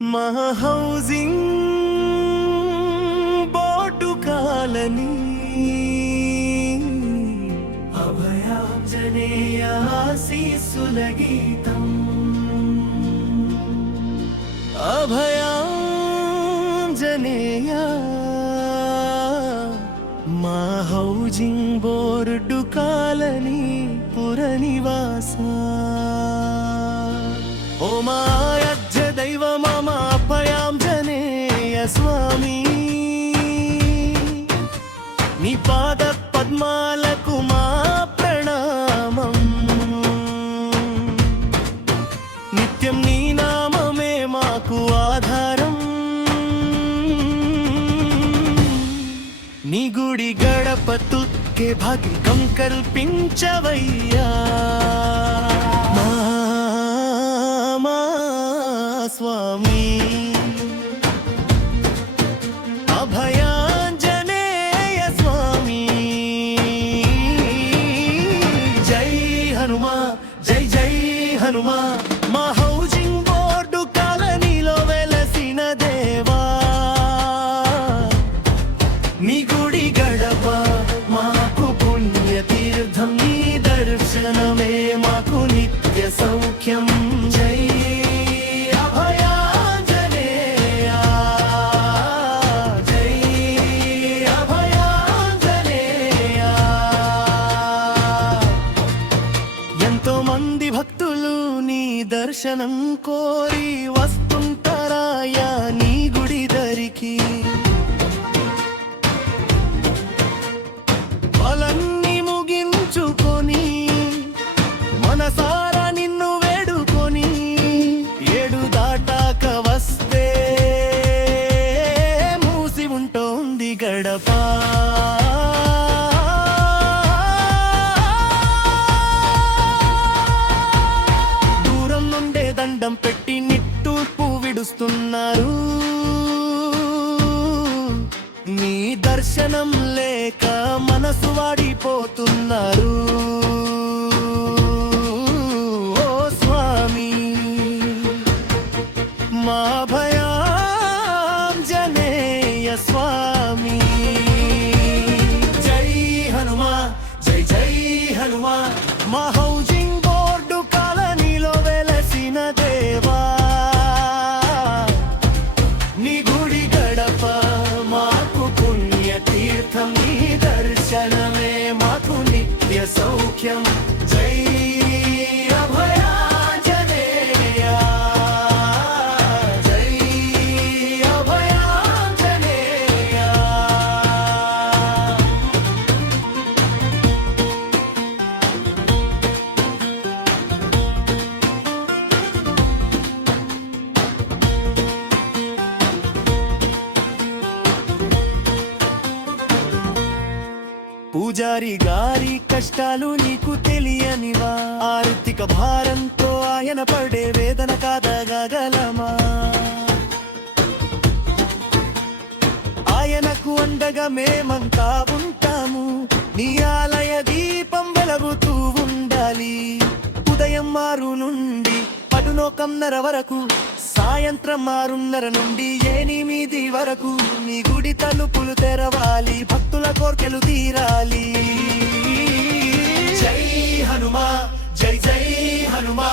మా housing board colony Abhayanjaneya ఆశీస్సుల గీతం అభయాంజనేయ మా హౌసింగ్ బోర్డు కాలనీ పురనివాస ఓ మా అజ్జ దైవమా మా అభయాంజనేయ స్వామి నీ పాద పద్మాలకు మా ప్రణామం నిత్యం నీ నామమే మాకు ఆధారం నీ గుడి గడప తుక్కే భాగ్యం కల్పించవయ్యా స్వామి అభయాంజనేయ స్వామి జై హనుమా జై జై హనుమా మా హౌసింగ్ బోర్డు కాలనీలో వెలసిన దేవా నీ గుడి గడప మాకు పుణ్య తీర్థం నీ దర్శనమే మాకు నిత్య సౌఖ్యం జై ఎంతో మంది భక్తులు నీ దర్శనం కోరి వస్తుంటారాయా నీ గుడి దరికి పలన్నీ ముగించుకొని మనసారా నిన్ను వేడుకొని ఏడు దాటాక వస్తే మూసి ఉంటోంది గడప దండం పెట్టి నిట్టూర్పు విడుస్తున్నారు నీ దర్శనం లేక మనసు వాడిపోతున్నారు ఓ స్వామి మా అభయాంజనేయ స్వామి జై హనుమా జై జై హనుమా మా హౌసింగ్ బోర్డు కాలనీలో వెలసిన దేవా నీ గుడి గడప మాకు పుణ్య తీర్థం నీ దర్శనమే మాకు నిత్య సౌఖ్యం జై అభయాంజనేయ జై అభయాంజనేయ పూజారి గారి కష్టాలు నీకు తెలియనివా ఆర్థిక భారంతో ఆయన పడే వేదన కాదగలమా ఆయనకు అండగా మేమంతా ఉంటాము నీ ఆలయ దీపం వెలుగుతూ ఉండాలి ఉదయం 6 నుండి 11:30 వరకు సాయంత్రం 6:30 నుండి 8 వరకు నీ గుడి తలుపులు తెరవాలి భక్తుల కోర్కెలు తీరాలి జై హనుమా జై జై హనుమా